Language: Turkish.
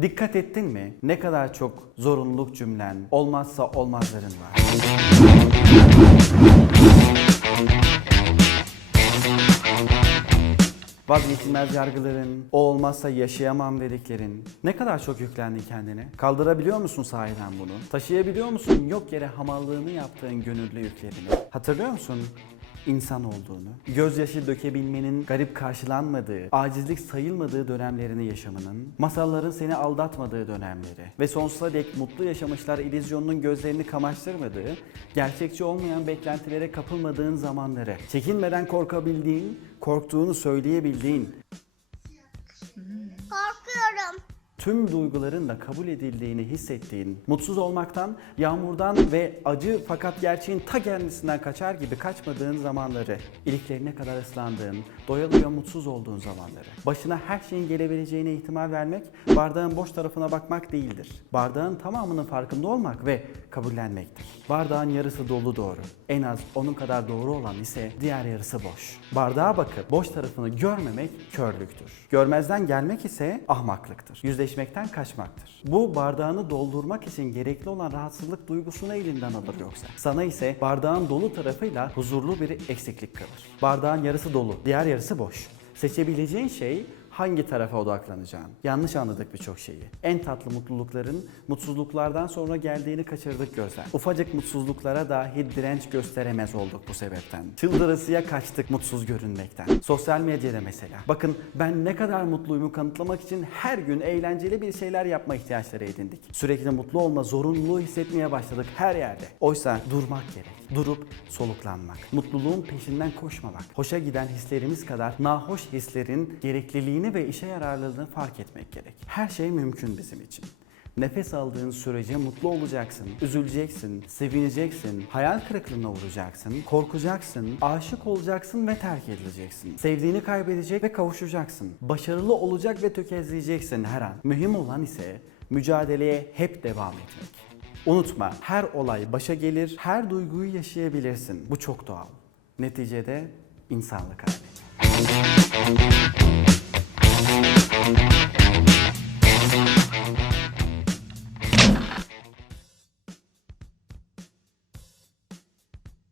Dikkat ettin mi? Ne kadar çok zorunluluk cümlen, olmazsa olmazların var. Vazgeçilmez yargıların, o olmazsa yaşayamam dediklerin. Ne kadar çok yüklendin kendine? Kaldırabiliyor musun sahiden bunu? Taşıyabiliyor musun yok yere hamallığını yaptığın gönüllü yüklerini? Hatırlıyor musun? İnsan olduğunu, gözyaşı dökebilmenin garip karşılanmadığı, acizlik sayılmadığı dönemlerini yaşamanın, masalların seni aldatmadığı dönemleri ve sonsuza dek mutlu yaşamışlar illüzyonunun gözlerini kamaştırmadığı, gerçekçi olmayan beklentilere kapılmadığın zamanları, çekinmeden korkabildiğin, korktuğunu söyleyebildiğin, Korkuyorum. Tüm duyguların da kabul edildiğini hissettiğin, mutsuz olmaktan, yağmurdan ve acı fakat gerçeğin ta kendisinden kaçar gibi kaçmadığın zamanları, iliklerine kadar ıslandığın, doya doya mutsuz olduğun zamanları, başına her şeyin gelebileceğine ihtimal vermek, bardağın boş tarafına bakmak değildir. Bardağın tamamının farkında olmak ve kabullenmektir. Bardağın yarısı dolu doğru. En az onun kadar doğru olan ise diğer yarısı boş. Bardağa bakıp boş tarafını görmemek körlüktür. Görmezden gelmek ise ahmaklıktır. Yüzleşmekten kaçmaktır. Bu bardağını doldurmak için gerekli olan rahatsızlık duygusunu elinden alır yoksa. Sana ise bardağın dolu tarafıyla huzurlu bir eksiklik kalır. Bardağın yarısı dolu, diğer yarısı boş. Seçebileceğin şey hangi tarafa odaklanacağın. Yanlış anladık birçok şeyi. En tatlı mutlulukların mutsuzluklardan sonra geldiğini kaçırdık gözden. Ufacık mutsuzluklara dahi direnç gösteremez olduk bu sebepten. Çıldırısıya kaçtık mutsuz görünmekten. Sosyal medyada mesela. Bakın ben ne kadar mutluyumu kanıtlamak için her gün eğlenceli bir şeyler yapma ihtiyaçları edindik. Sürekli mutlu olma zorunluluğu hissetmeye başladık her yerde. Oysa durmak gerek. Durup soluklanmak. Mutluluğun peşinden koşmamak. Hoşa giden hislerimiz kadar nahoş hislerin gerekliliğini ve işe yararlılığını fark etmek gerek. Her şey mümkün bizim için. Nefes aldığın sürece mutlu olacaksın, üzüleceksin, sevineceksin, hayal kırıklığına uğrayacaksın, korkacaksın, aşık olacaksın ve terk edileceksin. Sevdiğini kaybedecek ve kavuşacaksın. Başarılı olacak ve tökezleyeceksin her an. Mühim olan ise mücadeleye hep devam etmek. Unutma, her olay başa gelir, her duyguyu yaşayabilirsin. Bu çok doğal. Neticede insanlık hali.